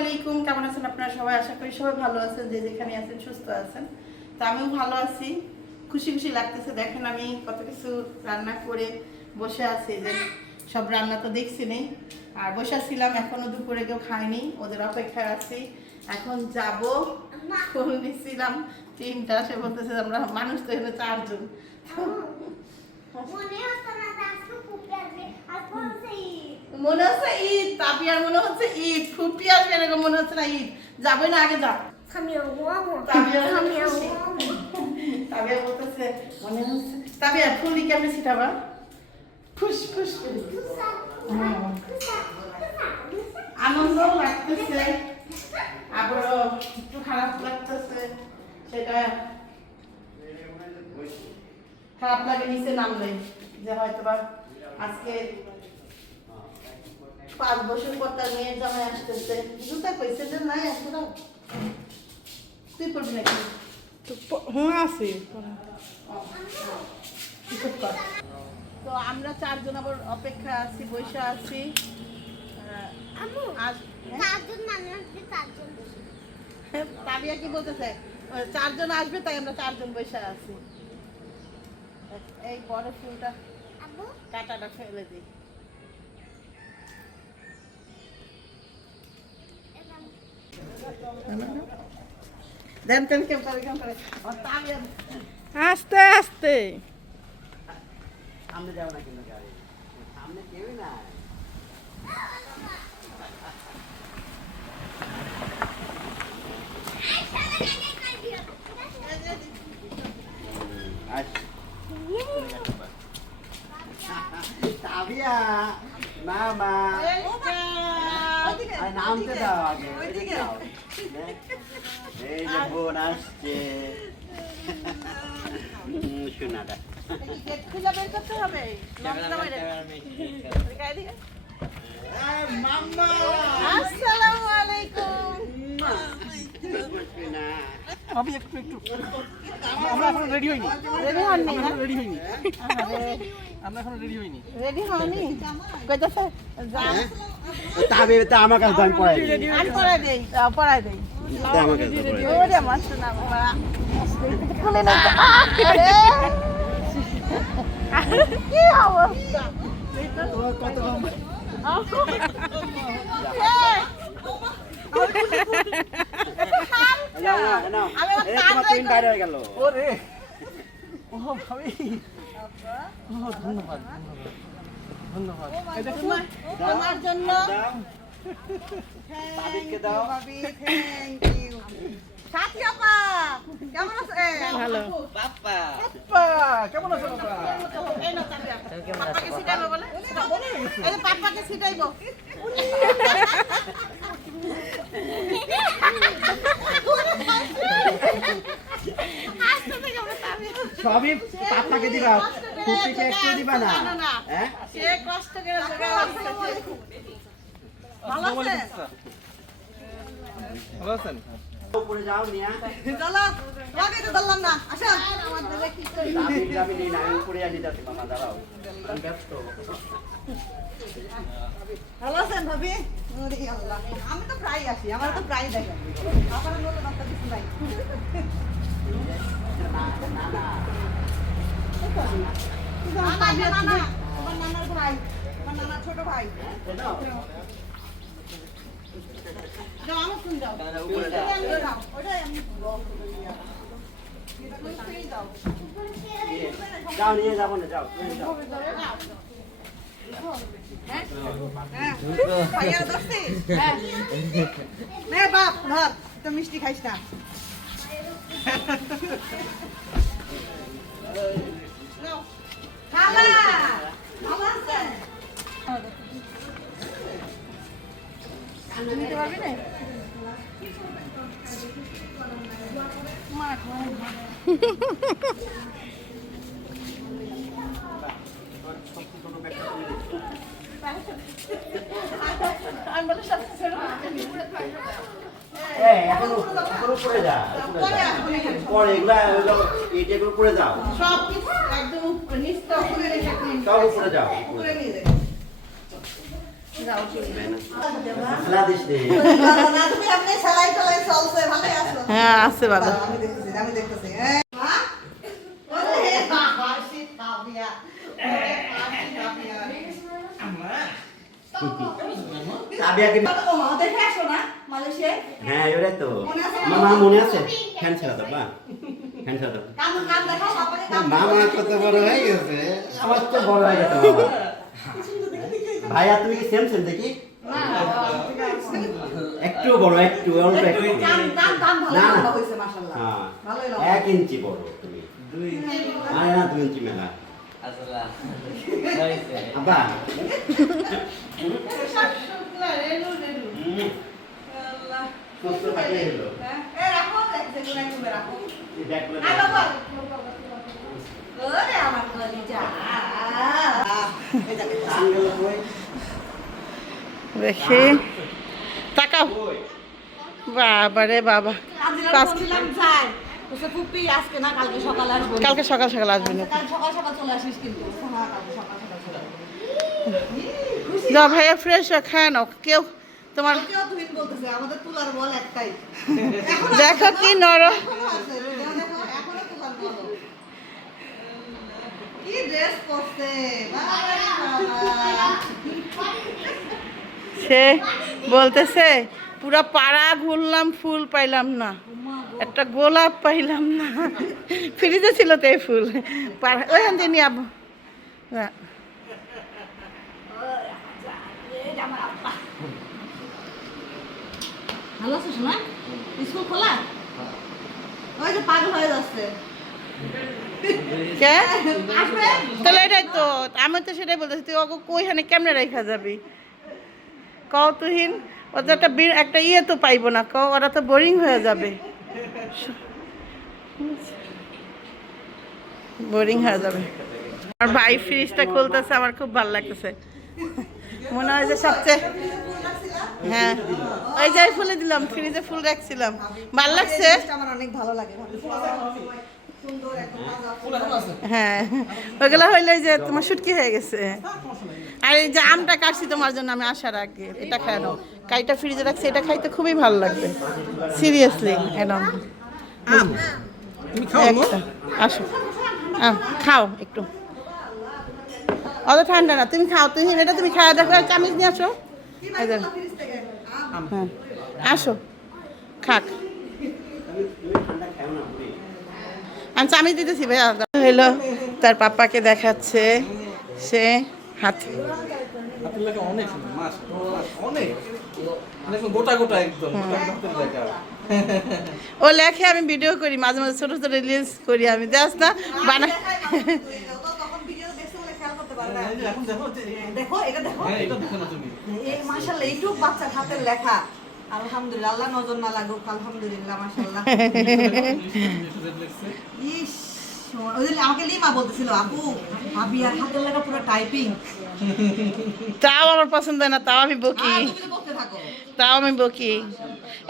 আলাইকুম, কেমন আছেন আপনারা সবাই? আশা করি সবাই ভালো আছেন, যে যেখানে আছেন সুস্থ আছেন। তো আমিও ভালো আছি, খুশি খুশি লাগতেছে। দেখেন আমি কত কিছু রান্না করে বসে আছি, যে সব রান্না তো দেখছি নেই, আর বসে ছিলাম। এখনো দুপুরে কেউ খায়নি, ওদের অপেক্ষায় আছি। এখন যাব, ফোন দিচ্ছিলাম 3টা, সে বলতেছে আমরা মানুষ তো এখানে 4 জন। মনে হচ্ছে ঈদ, তাপিয়ার মনে হচ্ছে ঈদ, ফুপি আসবে এরকম মনে হচ্ছে না ঈদ। যাবে না, আগে যা। তাবিয়া বলতেছে মনে হচ্ছে। তাবিয়া ফুলি কেমনে ছিটাবা? ফুস ফুস করে আনন্দ লাগতেছে, আবার একটু খারাপ লাগতেছে। সেটা খারাপ লাগে নিচে নামলে, যে হয়তো বা আজকে 5 বছর পর তার মেয়ের জামাই আসতেছে। জুতা কইছে যে নাই আসলে তুই পড়বি নাকি? হ্যাঁ আছে। তো আমরা 4 জন আবার অপেক্ষা আছি, বসে আছি। তাবিয়া কি বলতেছে? 4 জন আসবে, তাই আমরা 4 জন বসে আছি। এই বড় ফুলটা কাটাটা ফেলে দিই। দেন কেন কেন করে তাবিয়া আস্তে আস্তে সামনে যাও না, কিন্তু গাড়ি সামনে কেউই না। তাবিয়া মামা নামতে দাও আগে, যাও। এই যে বোন আসছে, শোনাটা আসসালামু আলাইকুম। আমি একটু আমরা এখন রেডি হইনি। রেডি হননি না? রেডি হইনি। আমরা এখন রেডি হইনি। রেডি হননি? কইতাছে যা। তাবিয়া তা আমার কাছে আমি পড়াই দিই। আমি পড়াই দেই, পড়াই দেই। তা আমার কাছে পড়াই দিই। ওরে আমার শোনা বাবা, খুলে না তো। কি অবস্থা! কত লম্বা। তোমার ট্রেন বাইরে হয়ে গেল। ওরে ও ভাবি, ও ধন্যবাদ ধন্যবাদ। এই দেখুন না, তোমার জন্য তাবিয়াকে দাও। ভাবি, থ্যাংক ইউ। সাথী আপা কেমন আছেন? ভালো। বাপ্পা বাপ্পা কেমন আছো বাবা? এই না তাবিয়া, পাপাকে সিটাইবো বলে। এই যে পাপাকে সিটাইবো। সবই পাপাকে দিবা, কুপিকে একটু দিবা না। হ্যাঁ সে কষ্ট করে জোগাড় করছে। ভালো আছেন? ভালো আছেন? উপরে যাও নিয়া। চলো, তোমাকে তো ধরলাম না। আসেন। আমার দিলে কি করি? আমি নিই না, আমি উপরে আসি যাচ্ছি। মামা দাঁড়াও, আমি ব্যস্ত। ভালো আছেন ভাবি? ওরে আল্লাহ, আমি তো প্রায় আসি, আমার তো প্রায় দেখেন। আমার নতুন একটা কিছু নাই। তোমার নানার ভাই, তোমার নানার ছোট ভাই। যাও, আমার শুন যাও। উপরে যাও। এমনি যাও, ওটাই এমনি যাও। যাও, নিয়ে যাবো না, যাও তুমি যাও। ভাইয়ার দোস্তি? হ্যাঁ। নে বাপ, ধর, তো মিষ্টি খাইস না। নাও। খালা, ভালো আছেন? নিতে পারবি না? মা, আমি বলে সব ছেড়ে এখনো উপরে যা, পরে এগুলা এইটা উপরে যাও, সব কিছু একদম নিচ থেকে উপরে রেখে সব উপরে যাও। উপরে নিয়ে যাও। যাও চলবে না। খেলা দিস রে। তুমি আপনি সেলাই টেলাই চলছে ভালো আছো হ্যাঁ আছে ভালো। আমি দেখতেছি মা ওরে বাবা শীত কাবিয়া ওরে কাশি কাবিয়া তাবিয়াকে ও মা দেখে আসো না মালয়েশিয়ায় হ্যাঁ ওরে তো মনে আছে না? মামা মনে আছে ফ্যান ছাড়া দাও বা ফ্যান ছাড়া দাও কান কান দেখাও বাবাকে কান মামা কত বড় হয়ে গেছে আমার তো বড় হয়ে গেছে বাবা ভাইয়া তুমি কি সেম সেম দেখি একটু বড় একটু অল্প একটু কান কান কান ভালো না, না। লম্বা হইছে মাশাআল্লাহ হ্যাঁ ভালোই লম্বা 1 ইঞ্চি বড় তুমি আরে না 2 ইঞ্চি মেলা আব্বা আল্লাহ কষ্ট পাঠিয়ে হলো এ রাখো যেগুলো একটু রাখো এই ব্যাগগুলো আই বাবা ওরে আমার কলিজা এই দেখো আঙ্গুল কই দেখি তাকাও কই বাবা রে বাবা আজিলা কাজ বলছিলাম যাই ওসে পুপি আজকে না কালকে সকালে আসবো কালকে সকাল সকাল আসবেন কাল সকাল সকাল চলে আসিস কিন্তু হ্যাঁ কালকে সকাল সকাল চলে আসবি যাও ভাইয়া ফ্রেশ খায় নাও কেউ তোমার কেউ তুহিন বলতেছে আমাদের তুলার বল একটাই দেখো কি নরম এখনো আছে, দেখো, এখনো তুলার বল। কি ড্রেস পরছে বাবা রে বাবা। সে বলতেছে পুরা পাড়া ঘুরলাম ফুল পাইলাম না একটা গোলাপ পাইলাম না ফ্রিজে ছিল তো এই ফুল ওইখান দিয়ে নিয়ে আবো হ্যাঁ। ভালো আছিস না স্কুল খোলা ওই যে পাগল হয়ে যাচ্ছে কে আসবে তাহলে এটাই তো আমি তো সেটাই বলতেছি তুই ওকে কইখানে কেমনে রেখা যাবি কও তুহিন ও তো একটা ইয়ে তো পাইবো না কও ওরা তো বোরিং হয়ে যাবে বোরিং হয়ে যাবে আর ভাই ফ্রিজটা খুলতেছে আমার খুব ভালো লাগতেছে মনে হয় যে সবচেয়ে হ্যাঁ ওই যে ফুলে দিলাম ফ্রিজে ফুল রাখছিলাম ভালো লাগছে আমার অনেক ভালো লাগে সুন্দর একটা হ্যাঁ ওইগুলো হইলে যে তোমার শুটকি হয়ে গেছে আর এই যে আমটা কাটছি তোমার জন্য আমি আসার আগে এটা খাই নাও কাইটা ফ্রিজে রাখছি এটা খাইতে খুবই ভালো লাগবে সিরিয়াসলি একদম একটা আসো খাও একটু অত ঠান্ডা না তুমি খাও তুমি এটা তুমি খাওয়া দেখো চামিচ নিয়ে আসো এই যে, ফ্রিজ থেকে হ্যাঁ আসো খাক তুমি ঠান্ডা খাও না বুড়ি আমি চামিচ দিতেছি ভাইয়া হইলো তার পাপ্পাকে দেখাচ্ছে সে হাত হাতের লেখা অনেক সুন্দর মাস অনেক অনেক গোটা গোটা একদম গোটা গোটা হাতের লেখা ও লেখে আমি ভিডিও করি মাঝে মাঝে ছোট ছোট রিলস করি আমি দেখ না বানা তখন ভিডিও দেখতে বলে খেয়াল করতে পারে না এই যে এখন দেখো যে দেখো এটা দেখো হ্যাঁ এটা দেখো না তুমি এই মাশাআল্লাহ এইটুক বাচ্চার হাতের লেখা আলহামদুলিল্লাহ আল্লাহ নজর না লাগুক আলহামদুলিল্লাহ মাশাআল্লাহ রেড লেখছে ইস ওই দিন আমাকে লিমা বলতেছিল আপু ভাবি আর হাতের লেখা পুরো টাইপিং তাও আমার পছন্দ হয় না তাও আমি বকি তুমি তো বলতে থাকো তাও আমি বকি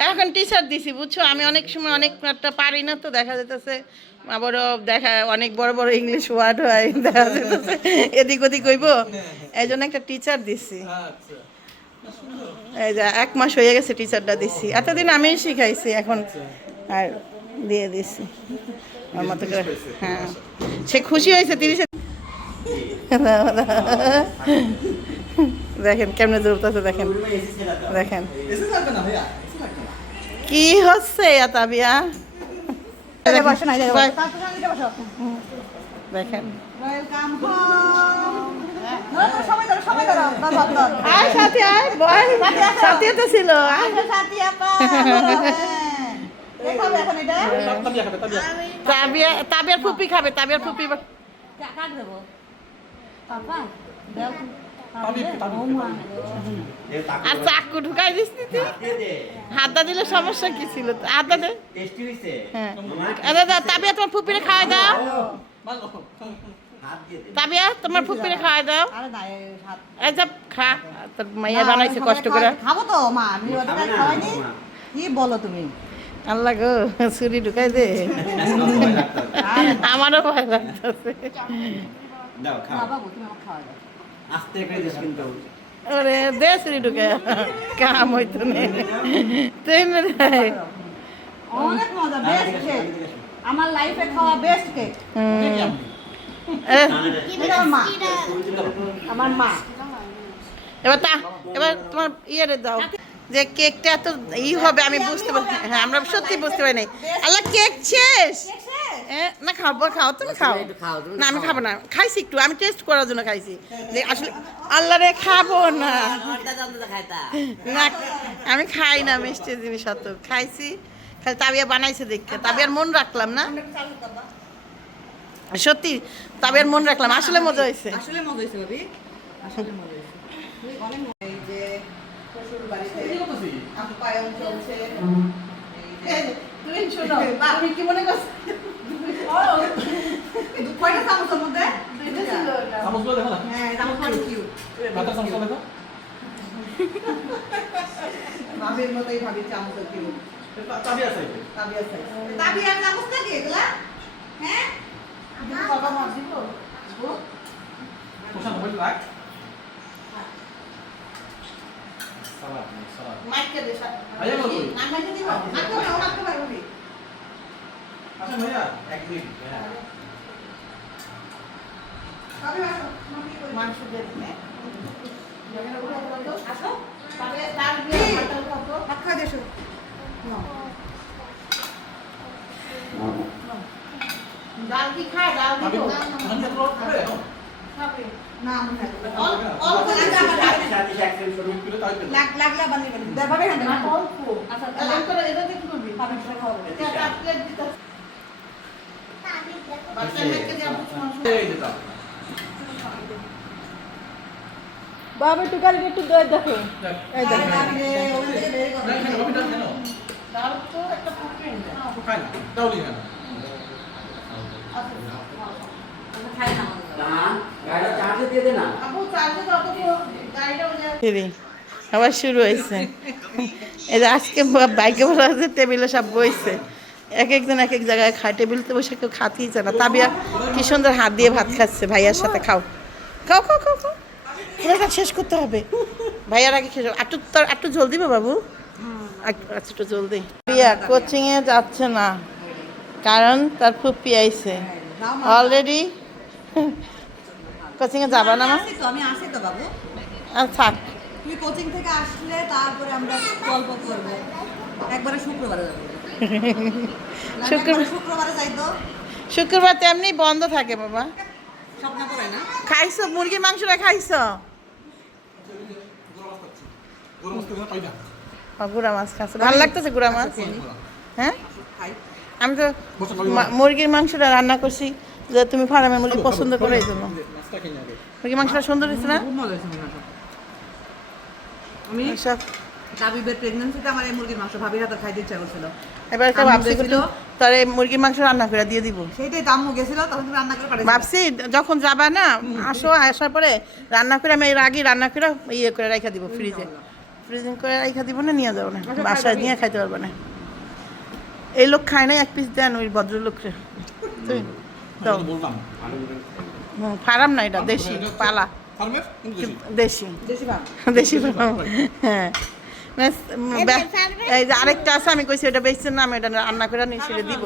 এখন টি শার্ট দিছি বুঝছো আমি অনেক সময় অনেক একটা পারি না তো দেখা যেতেছে আবারও দেখা অনেক বড় বড় ইংলিশ ওয়ার্ড হয় দেখা যেতেছে এদিক ওদিক কইব এই জন্য একটা টিচার দিছি আচ্ছা এই যে 1 মাস হয়ে গেছে টিচারটা দিছি এতদিন আমি শিখাইছি এখন আর দিয়ে দিছি আমার মতো করে হ্যাঁ সে খুশি হয়েছে 30 দেখেন কেমনে দৌড়তেছে দেখেন দেখেন এসে যাবে না ভাইয়া এসে লাগবে না কি হচ্ছে আতাবিয়া বসো না তারপর সঙ্গে বসো দেখেন ওয়েলকাম হোম সময় ধরো আয় সাথে আয় বল সাথে তো ছিল আয়। সাথী আপা দেখাবে এখন এটা তাবিয়া খাবে তাবিয়া তাবিয়ার ফুপি খাবে তাবিয়ার ফুপি কাক দেবো পাপা দাও আর চাকু ঢুকাই দিস তুই দে হাতটা দিলে সমস্যা কি ছিল হাতটা দে টেস্টি হইছে হ্যাঁ মামা আরে তাবিয়া তোমার ফুপিরে খাওয়াই দাও ভালো হাত দিয়ে দে তাবিয়া তোমার ফুপিরে খাওয়াই দাও আরে না এই হাত এই যে খা তোর মাইয়া বানাইছে কষ্ট করে খাবো তো মা আমি ওটা খাবে না, খাওয়াইনি মামা। কি বলো তুমি আল্লাহ গো ছুরি ঢুকাই দে আমারও ভয় লাগতেছে দাও খাও বাবু তুমি আমাকে খাওয়া দাও আস্তে করে দিস কিন্তু ওরে দেশরি ঢুকে কাম হইতো না তাই না রে? অনেক মজা, বেস্ট কেক। আমার লাইফে খাওয়া বেস্ট কেক। এ, এটা আমার মা। আমার মা। এবার তোমার ইয়ে দাও যে কেকটা এত হবে আমি বুঝতে পারি। হ্যাঁ আমরা সত্যি বুঝতে পারি নাই। আল্লাহ কেক শেষ। না খাবো, খাও তুমি খাও। না আমি খাবো না, খাইছি একটু, আমি টেস্ট করার জন্য খাইছি যে আসলে আল্লাহ রে খাবো না। না আমি খাই না মিষ্টি জিনিস অত, খাইছি খালি তাবিয়া বানাইছে দেখতে, তাবিয়ার মন রাখলাম না, সত্যি তাবিয়ার মন রাখলাম, আসলে মজা হয়েছে। আসলে মজা হয়েছে ভাবি, আসলে মজা হয়েছে। অনেক মজা। এই যে শ্বশুর বাড়িতে আপ্যায়ন চলছে। তুমি শোনো, তুমি কি মনে করছো? কয়টা চামচের মধ্যে? চামচগুলো দেখো না। হ্যাঁ, চামচগুলো কিউট। ভাতের চামচটা দেখো। ভাবির মতোই ভাবি চামচ কিউট। চাবি আছে এতে। তাবিয়া সাইজ। তাবিয়ার চামচ নাকি এগুলা? হ্যাঁ? বাবা মার দিব পোষা মোবাইল রাখ। সালাদ নেই, সালাদ। মাইকে দে ভাইয়া বলবি? না মাইকে দিব মাত্র না, মাত্র ভাবি। আচ্ছা ভাইয়া, একদিন। হ্যাঁ। ভাবি আসো, মামি কই? মাংস দিয়ে দিনে আসো। তাহলে তার দিয়ে মাটন খাবো। ভাত খাই দেছো। ডাল কি খায়? ডাল ভাবি, দিব ভাবি এত রোদ করে? খাবে না আমি খাই। অল্প লাগলে আবার সাথে সাথে একদম শুরু একটু তাই পেলো। লাগলে আবার নেবেন। দে ভাবি হ্যাঁ। না অল্প আচ্ছা, তাহলে করে এটা দিয়ে কি করবি? ভাবি সাথে খাবো। এটা কাট প্লেট দিতে বাচ্চা মেয়েকে দিয়ে আপনি মাংস এই যে দাও। বাবা একটু গাড়ি একটু দই দেখো। দেখ। এই দেখো। আরে ওখান থেকে বের করো। না, এখানে ভাবি, না, কেন? ডাল তো একটা পুকুর না তো খাই না। তাহলে কেন? খাই না। গাড়িটা চার্জে দিয়ে দে না। আপু চার্জে যত গাড়িটা ওই আবার শুরু হয়েছে। এই যে আজকে বাইকে বলা আছে টেবিলে সব বইছে, এক একজন এক এক জায়গায় খায়, টেবিলতে বসে কেউ খাতেই চায় না। তাবিয়া কি সুন্দর হাত দিয়ে ভাত খাচ্ছে ভাইয়ার সাথে। খাও খাও খাও খাও খাও, পুরোটা শেষ করতে হবে। ভাইয়ার আগে খেয়ে একটু একটু জলদি বাবু, আচ্ছা একটু জলদি। প্রিয়া কোচিংয়ে যাচ্ছে না কারণ তার ফুপি আইছে অলরেডি। কোচিংয়ে যাবা না মা? আমি আসি তো বাবু। থাক তুমি কোচিং থেকে আসলে তারপরে আমরা গল্প করব। একবারে শুক্রবারে যাব। শুক্রবারে যাই তো। শুক্রবার তো এমনি বন্ধ থাকে বাবা। স্বপ্ন করে না? খাইছো মুরগির মাংসটা খাইছো? গরম মাছ তো এখানে পাই না। গুড়া মাছ খাচ্ছো, ভালো লাগতেছে গুড়া মাছ? হ্যাঁ খাই। আমি তো বসে খাবি? মুরগির মাংসটা রান্না করছি যে তুমি ফার্মের মুরগি খাবো, পছন্দ খাবো, করে এই খাবো। জন্য। মাছটা খেয়ে নেবে। মুরগির মাংসটা সুন্দর হয়েছে না? খুব মজা হয়েছে মাংস। আমি সব দাবিবের প্রেগন্যান্সিতে আমার এই মুরগির মাংস ভাবির হাতে খাইতে ইচ্ছা করছিল। এবার একটা আম্মু ভাবছি গেছিল? একটু তার এই মুরগির মাংস রান্না করে দিয়ে দিব। সেইটাই দাম্মু গেছিল তখন তুমি রান্না করে পাঠিয়েছিলে। ভাবছি যখন যাবা না আসো, আসার পরে রান্না করে আমি এর আগে রান্না করে ইয়ে করে রেখে দিব ফ্রিজে, ফ্রিজিং করে রেখে দিব না, নিয়ে যাবো না, বাসায় নিয়ে খাইতে পারবো না। এই লোক খায় না, এক পিস দেন ওই ভদ্রলোকরে তুই দাও। আমি তো বললাম। ফার্ম না এটা, দেশি পালা, ফার্মের? কিন্তু দেশি দেশি। দেশি ভাত। দেশি ফার্ম। হ্যাঁ এই যে আরেকটা আছে আমি কইছি ওটা বেচছেন না, আমি ওটা রান্না করে নিয়ে সেটা দিব।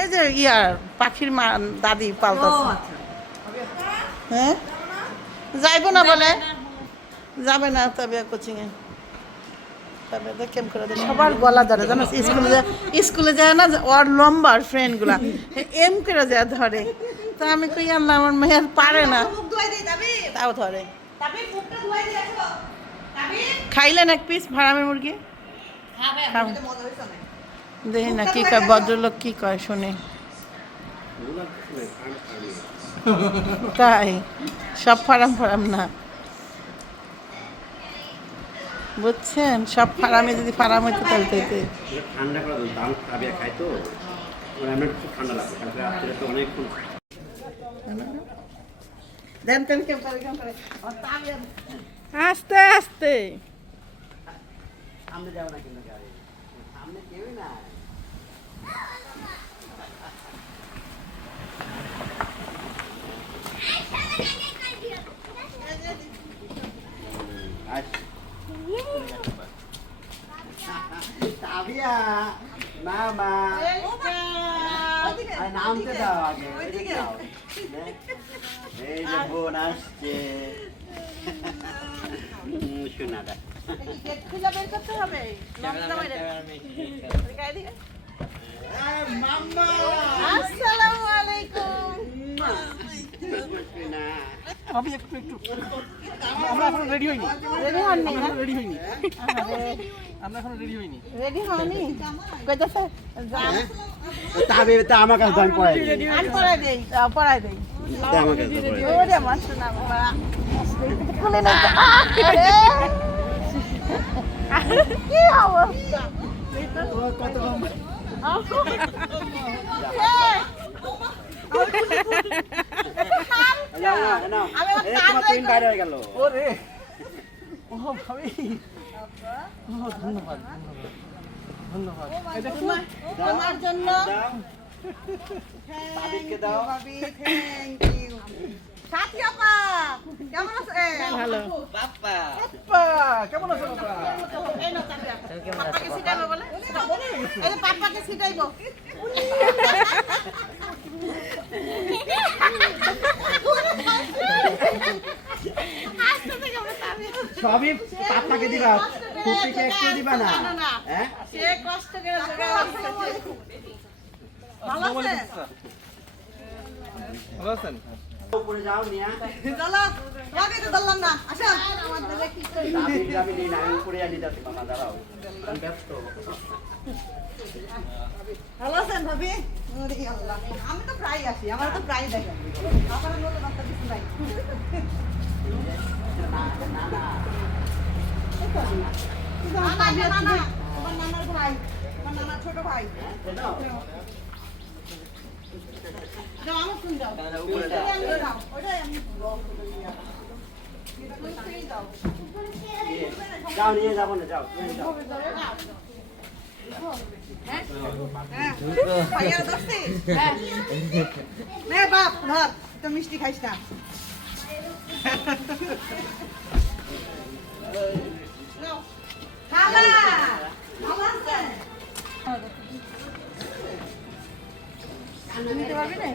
এই যে ইয়ার পাখির মা দাদি ও পালতাছে। আচ্ছা। হ্যাঁ যাইবো না বলে যাবে না তবে কোচিংয়ে। তবে দেখেন করে দেয় সবার গলা ধরে জানো, স্কুলে যায় না ওর লম্বার ফ্রেন্ডগুলা এম করে যায় ধরে। তো আমি কই আল্লাহ আমার মেয়ের পারে না, মুখ ধুয়াই দেই দাবি। তাও ধরে। দাবি মুখটা ধুয়াই দিয়ে আসো। দাবি খাইলেন এক পিস ফার্মের মুরগি? খাবে, খাবো। এটা মজা হইছে না। দেখি না কি কয় ভদ্রলোক কি কয় শুনি। তাই সব ফার্ম না বুঝছেন, সব ফার্মে যদি ফার্ম হইতে তাহলে তো এতে। ঠান্ডা করে দিন, দাম খাবিয়া খাই তো এমনি খুব ঠান্ডা লাগে, কালকে রাত্রে তো অনেকক্ষণ দেন তেন কেম করে আস্তে আস্তে সামনে যাবো না কিন্তু গাড়ি সামনে কেউই না। ভাবিয়া মামা আরে নামতে দাও আগে ওইদিকে যাও এই যে বোন আসছে শোনাটা গেট খুলে বের করতে হবে মাম্মা আসসালামু আলাইকুম। ভাবি একটু একটু আমরা এখন রেডি হইনি রেডি হননি না? রেডি হইনি আমরা এখন রেডি হইনি রেডি হননি? কইতাছে যাম। তা আমার কাছে দাম পড়াই আমি পড়াই দেই, পড়াই দেই। আমার কাছে পড়াই ওরে আমার সোনা বাবা। খুলে না তো। আরে কি অবস্থা? কত কম বাইরে হয়ে গেল ওরে ও ভাবি ও ধন্যবাদ ধন্যবাদ এই দেখুন না তোমার জন্য সাদিককে দাও ভাবি থ্যাংক ইউ সাথী আপা কেমন আছেন? ভালো। বাপ্পা কেমন আছো বাপ্পা এই নাও চাবি আপা। পাপাকে ছিটাইবো বলে? এই যে পাপাকে ছিটাইবো। আস্তে থেকে আমরা চাবি। সবই পাপাকে দিবা কুটিকে একটু দিবা না হ্যাঁ সে কষ্ট করে জোগাড় করছে। ভালো আছেন? ভালো আছেন উপরে যাও নিয়া চলো তোমাকে তো ধরলাম না আসো আমি নিই না আমি উপরে আনি যাচ্ছি মামা দাঁড়াও আমি ব্যস্ত ভালো আছেন ভাবি ওরে আল্লাহ আমি তো প্রায় আসি আমার তো প্রায় দেখেন আপনারা নতুন রাস্তা কিছু নাই নানা তোমার নানার ভাই তোমার নানার ছোট ভাই যাও আমার ফোন দাও। উপরে যাও ওইটাই আমি যাও নিয়ে যাবো না যাও তুমি যাও ভাইয়ার দোস্তি নে বাপ ধর তো মিষ্টি খাইস না খালা ভালো আছেন নিতে পারবি না?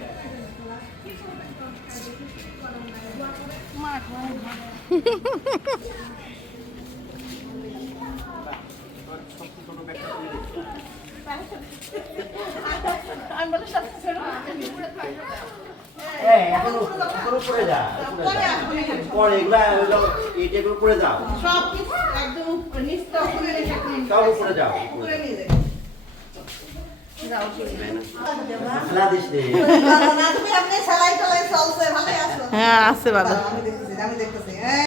আমি বলে সব ছেড়ে এখন উপরে যা পরে এগুলো এগুলো পরে যাও সব কিছু একদম নিচটা উপরে রেখে সব উপরে যাও করে নিয়ে যাবে যাও উপরে। খেলা দিস রে না তুমি আপনি সেলাই টেলাই চলছে ভালো আছো হ্যাঁ আছে বাবা। আমি দেখতেছি হ্যাঁ